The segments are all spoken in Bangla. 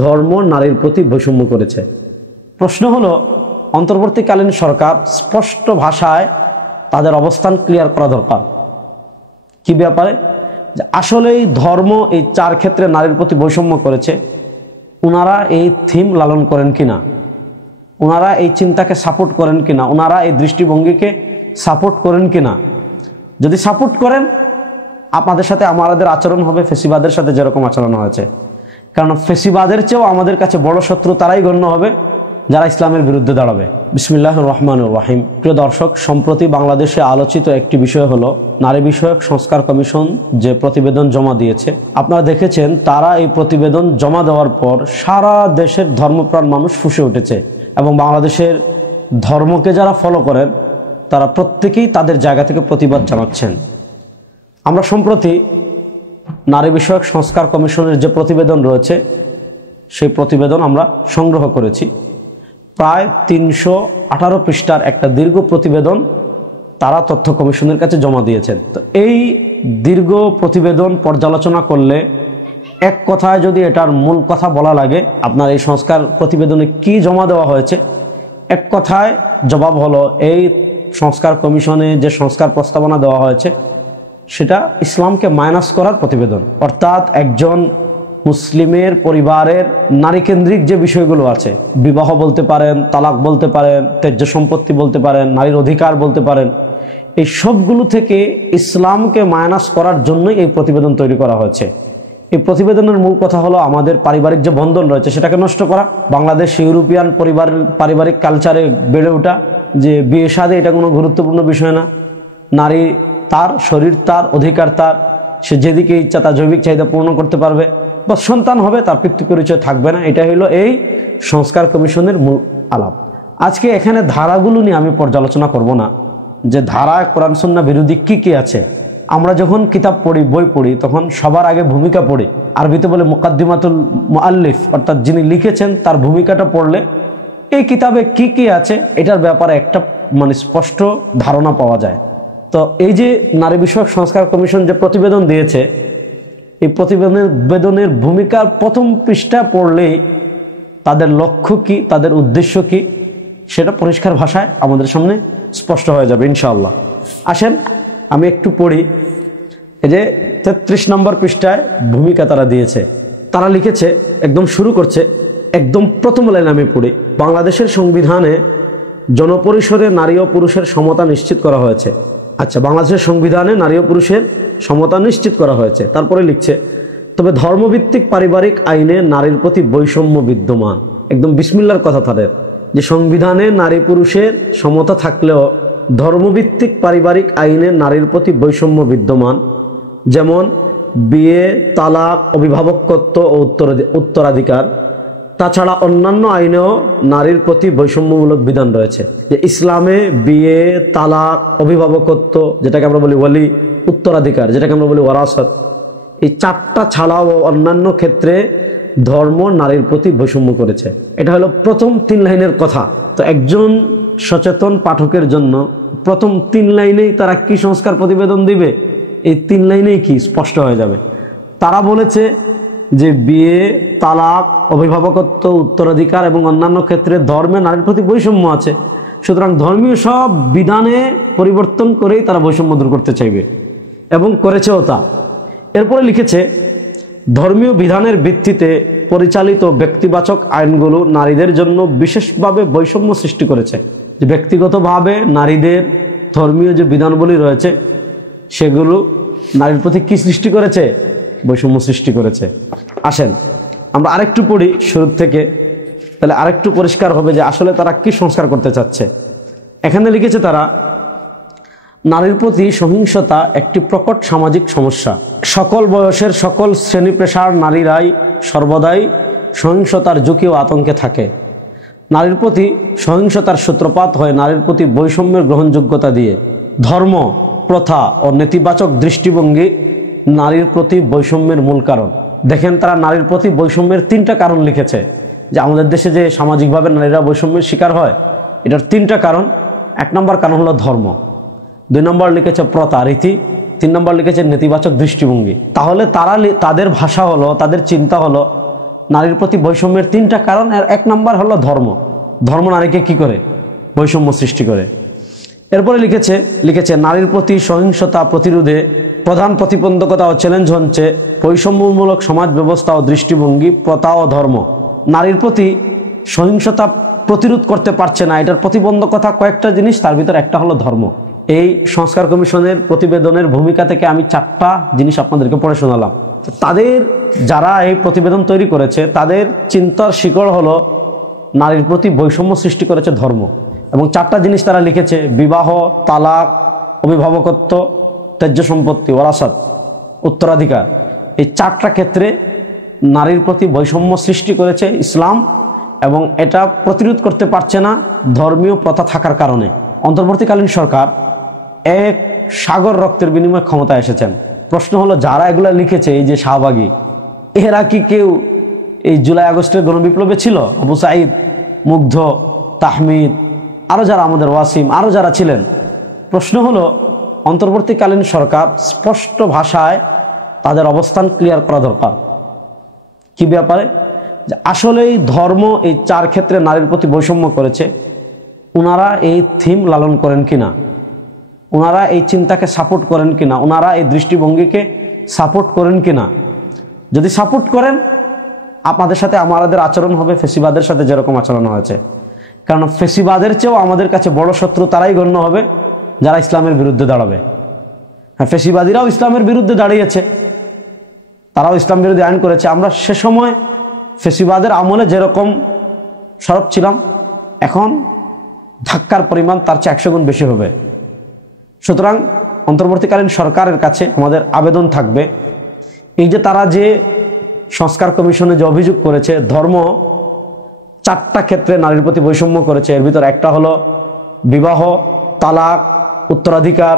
ধর্ম নারীর প্রতি বৈষম্য করেছে। প্রশ্ন হলো, অন্তর্বর্তীকালীন সরকার স্পষ্ট ভাষায় তাদের অবস্থান ক্লিয়ার করা দরকার। কি ব্যাপারে? যে আসলেই ধর্ম এই 4 ক্ষেত্রে নারীর প্রতি বৈষম্য করেছে, ওনারা এই থিম লালন করেন কিনা, ওনারা এই চিন্তাকে সাপোর্ট করেন কিনা, ওনারা এই দৃষ্টিভঙ্গিকে সাপোর্ট করেন কিনা। যদি সাপোর্ট করেন, আপনাদের সাথে আমাদের আচরণ হবে ফেসিবাদের সাথে যেরকম আচরণ হয়েছে। কারণ ফেসিবাদের চেয়েও আমাদের কাছে বড় শত্রু তারাই গণ্য হবে যারা ইসলামের বিরুদ্ধে দাঁড়াবে। বিসমিল্লাহির রহমানির রহিম। প্রিয় দর্শক, সম্প্রতি বাংলাদেশে আলোচিত একটি বিষয় হলো নারী বিষয়ক সংস্কার কমিশন যে প্রতিবেদন জমা দিয়েছে। আপনারা দেখেছেন, তারা এই প্রতিবেদন জমা দেওয়ার পর সারা দেশের ধর্মপ্রাণ মানুষ ফুঁসে উঠেছে এবং বাংলাদেশের ধর্মকে যারা ফলো করেন তারা প্রত্যেকেই তাদের জায়গা থেকে প্রতিবাদ জানাচ্ছেন। আমরা সম্প্রতি নারী বিষয়ক সংস্কার কমিশনের যে প্রতিবেদন রয়েছে সেই প্রতিবেদন আমরা সংগ্রহ করেছি। প্রায় 318 পৃষ্ঠার একটা দীর্ঘ প্রতিবেদন তারা তথ্য কমিশনের কাছে জমা দিয়েছেন। তো এই দীর্ঘ প্রতিবেদন পর্যালোচনা করলে এক কথায় যদি এটার মূল কথা বলা লাগে, আপনার এই সংস্কার প্রতিবেদনে কি জমা দেওয়া হয়েছে, এক কথায় জবাব হলো এই সংস্কার কমিশনে যে সংস্কার প্রস্তাবনা দেওয়া হয়েছে সেটা ইসলামকে মাইনাস করার প্রতিবেদন। অর্থাৎ একজন মুসলিমের পরিবারের নারীকেন্দ্রিক যে বিষয়গুলো আছে, বিবাহ বলতে পারেন, তালাক বলতে পারেন, ত্যায্য সম্পত্তি বলতে পারেন, নারীর অধিকার বলতে পারেন, এই সবগুলো থেকে ইসলামকে মাইনাস করার জন্যই এই প্রতিবেদন তৈরি করা হয়েছে। এই প্রতিবেদনের মূল কথা হলো আমাদের পারিবারিক যে বন্ধন রয়েছে সেটাকে নষ্ট করা। বাংলাদেশ ইউরোপিয়ান পারিবারিক কালচারে বেড়ে ওঠা যে বিয়ে শাদী এটা কোনো গুরুত্বপূর্ণ বিষয় না, নারী তার শরীর, তার অধিকার, তার সে যেদিকে ইচ্ছা তার জৈবিক চাহিদা পূর্ণ করতে পারবে, বা সন্তান হবে, তার পিতৃ পরিচয় থাকবে না। এটা হলো এই সংস্কার কমিশনের মূল আলাপ। আজকে এখানে ধারাগুলো নিয়ে আমি পর্যালোচনা করব না, যে ধারা কোরআন সুন্নাহ বিরোধী কি কি আছে। আমরা যখন কিতাব পড়ি, বই পড়ি, তখন সবার আগে ভূমিকা পড়ি। আরবিতে বলে মুকাদ্দিমাতুল মুআল্লিফ, অর্থাৎ যিনি লিখেছেন তার ভূমিকাটা পড়লে এই কিতাবে কি কি আছে এটার ব্যাপারে একটা স্পষ্ট ধারণা পাওয়া যায়। তো এই যে নারী বিষয়ক সংস্কার কমিশন যে প্রতিবেদন দিয়েছে, এই প্রতিবেদনের ভূমিকার প্রথম পৃষ্ঠা পড়লেই তাদের লক্ষ্য কি, তাদের উদ্দেশ্য কি, সেটা পরিষ্কার ভাষায় আমাদের সামনে স্পষ্ট হয়ে যাবে ইনশাআল্লাহ। আসেন আমি একটু পড়ি। এই যে 33 নম্বর পৃষ্ঠায় ভূমিকা তারা দিয়েছে। তারা লিখেছে, একদম শুরু করছে, একদম প্রথম লাইন আমি পড়ি। বাংলাদেশের সংবিধানে জনপরিসরে নারী ও পুরুষের সমতা নিশ্চিত করা হয়েছে। আচ্ছা, বাংলাদেশের সংবিধানে নারী ও পুরুষের সমতা নিশ্চিত করা হয়েছে। তারপরে লিখছে, তবে ধর্মভিত্তিক পারিবারিক আইনে নারীর প্রতি বৈষম্য বিদ্যমান। একদম বিসমিল্লাহর কথা তাদের, যে সংবিধানে নারী পুরুষের সমতা থাকলেও ধর্মভিত্তিক পারিবারিক আইনে নারীর প্রতি বৈষম্য বিদ্যমান। যেমন বিয়ে, তালাক, অভিভাবকত্ব ও উত্তরাধিকার। তাছাড়া অন্যান্য আইনেও নারীর প্রতি বৈষম্যমূলক বিধান রয়েছে। যে ইসলামে বিয়ে, তালাক, অভিভাবকত্ব যেটাকে আমরা বলি ওয়ালি, উত্তরাধিকার যেটাকে আমরা বলি ওয়ারাসাত, এই 4টা ছাড়াও অন্যান্য ক্ষেত্রে ধর্ম নারীর প্রতি বৈষম্য করেছে। এটা হলো প্রথম 3 লাইনের কথা। তো একজন সচেতন পাঠকের জন্য প্রথম 3 লাইনেই তারা কি সংস্কার প্রতিবেদন দিবে, এই 3 লাইনেই কি স্পষ্ট হয়ে যাবে। তারা বলেছে যে বিয়ে, তালাক, অভিভাবকত্ব, উত্তরাধিকার এবং অন্যান্য ক্ষেত্রে ধর্মে নারীর প্রতি বৈষম্য আছে। সুতরাং ধর্মীয় সব বিধানে পরিবর্তন করেই তারা বৈষম্য দূর করতে চাইবে এবং করেছেও তা। এরপরে লিখেছে, ধর্মীয় বিধানের ভিত্তিতে পরিচালিত ব্যক্তিবাচক আইনগুলো নারীদের জন্য বিশেষভাবে বৈষম্য সৃষ্টি করেছে। যে ব্যক্তিগতভাবে নারীদের ধর্মীয় যে বিধানগুলি রয়েছে সেগুলো নারীর প্রতি কি সৃষ্টি করেছে, বৈষম্য সৃষ্টি করেছে। আসেন আমরা আরেকটু পড়ি শুরু থেকে, তাহলে আরেকটু পরিষ্কার হবে যে আসলে তারা কি সংস্কার করতে চাচ্ছে। এখানে লিখেছে তারা, নারীর প্রতি সহিংসতা একটি প্রকট সামাজিক সমস্যা। সকল বয়সের সকল শ্রেণী পেশার নারীরাই সর্বদাই সহিংসতার ঝুঁকি ও আতঙ্কে থাকে। নারীর প্রতি সহিংসতার সূত্রপাত হয় নারীর প্রতি বৈষম্যের গ্রহণযোগ্যতা দিয়ে। ধর্ম, প্রথা ও নেতিবাচক দৃষ্টিভঙ্গি নারীর প্রতি বৈষম্যের মূল কারণ। দেখেন, তারা নারীর প্রতি বৈষম্যের 3টা কারণ লিখেছে। যে আমাদের দেশে যে সামাজিকভাবে নারীরা বৈষম্যের শিকার হয়, এটার 3টা কারণ। 1 নম্বর কারণ হলো ধর্ম, 2 নম্বর লিখেছে প্রথা রীতি, 3 নম্বর লিখেছে নেতিবাচক দৃষ্টিভঙ্গি। তাহলে তাদের ভাষা হলো, তাদের চিন্তা হলো, নারীর প্রতি বৈষম্যের 3টা কারণ। এর 1 নাম্বার হলো ধর্ম। ধর্ম নারীকে কি করে? বৈষম্য সৃষ্টি করে। এরপরে লিখেছে নারীর প্রতি সহিংসতা প্রতিরোধে প্রধান প্রতিবন্ধকতা ও চ্যালেঞ্জ হচ্ছে বৈষম্যমূলক সমাজ ব্যবস্থা ও দৃষ্টিভঙ্গি, প্রথা ও ধর্ম। নারীর প্রতি সহিংসতা প্রতিরোধ করতে পারছে না, এটার প্রতিবন্ধকতা কয়েকটা জিনিস, তার ভিতর একটা হলো ধর্ম। এই সংস্কার কমিশনের প্রতিবেদনের ভূমিকা থেকে আমি 4টা জিনিস আপনাদেরকে পড়ে শোনালাম। তাদের যারা এই প্রতিবেদন তৈরি করেছে তাদের চিন্তার শিকড় হলো নারীর প্রতি বৈষম্য সৃষ্টি করেছে ধর্ম। এবং 4টা জিনিস তারা লিখেছে: বিবাহ, তালাক, অভিভাবকত্ব, ত্যায্য সম্পত্তি, ওয়ারাসাত, উত্তরাধিকার। এই 4টা ক্ষেত্রে নারীর প্রতি বৈষম্য সৃষ্টি করেছে ইসলাম, এবং এটা প্রতিরোধ করতে পারছে না ধর্মীয় প্রথা থাকার কারণে। অন্তর্বর্তীকালীন সরকার এক সাগর রক্তের বিনিময়ে ক্ষমতায় এসেছেন। প্রশ্ন হলো, যারা এগুলা লিখেছে, এই যে শাহবাগী, এরা কি কেউ এই জুলাই আগস্টের গণবিপ্লবে ছিল? আবু সাঈদ, মুগ্ধ, তাহমিদ, আরও যারা, আমাদের ওয়াসিম, আরও যারা ছিলেন। প্রশ্ন হলো, অন্তর্বর্তীকালীন সরকার স্পষ্ট ভাষায় তাদের অবস্থান ক্লিয়ার করা দরকার। কি ব্যাপারে? যে আসলেই ধর্ম এই 4 ক্ষেত্রে নারীর প্রতি বৈষম্য করেছে, ওনারা এই থিম লালন করেন কিনা, ওনারা এই চিন্তাকে সাপোর্ট করেন কিনা, ওনারা এই দৃষ্টিভঙ্গিকে সাপোর্ট করেন কিনা। যদি সাপোর্ট করেন, আপনাদের সাথে আমাদের আচরণ হবে ফেসিবাদের সাথে যেরকম আচরণ হয়েছে। কারণ ফেসিবাদের চেয়েও আমাদের কাছে বড় শত্রু তারাই গণ্য হবে যারা ইসলামের বিরুদ্ধে দাঁড়াবে। হ্যাঁ, ফেসিবাদীরাও ইসলামের বিরুদ্ধে দাঁড়িয়েছে, তারাও ইসলাম বিরোধী আইন করেছে। আমরা সে সময় ফেসিবাদের আমলে যেরকম সরব ছিলাম, এখন ধাক্কার পরিমাণ তার চেয়ে 100 গুণ বেশি হবে। সুতরাং অন্তর্বর্তীকালীন সরকারের কাছে আমাদের আবেদন থাকবে, এই যে তারা যে সংস্কার কমিশনে যে অভিযোগ করেছে, ধর্ম 4টা ক্ষেত্রে নারীর প্রতি বৈষম্য করেছে, এর ভিতর একটা হলো বিবাহ, তালাক, উত্তরাধিকার,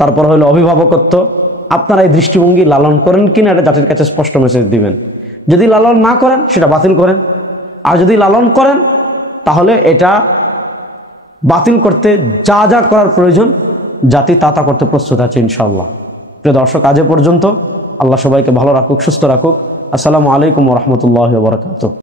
তারপর হলো অভিভাবকত্ব। আপনারা এই দৃষ্টিভঙ্গি লালন করেন কিনা, এটা জাতির কাছে স্পষ্ট মেসেজ দিবেন। যদি লালন না করেন, সেটা বাতিল করেন। আর যদি লালন করেন, তাহলে এটা বাতিল করতে যা যা করার প্রয়োজন জাতি তা করতে প্রস্তুত আছে ইনশাআল্লাহ। প্রিয় দর্শক, আজ পর্যন্ত। আল্লাহ সবাইকে ভালো রাখুক, সুস্থ রাখুক। আসসালামু আলাইকুম ওয়া রাহমাতুল্লাহি ওয়া বারাকাতুহু।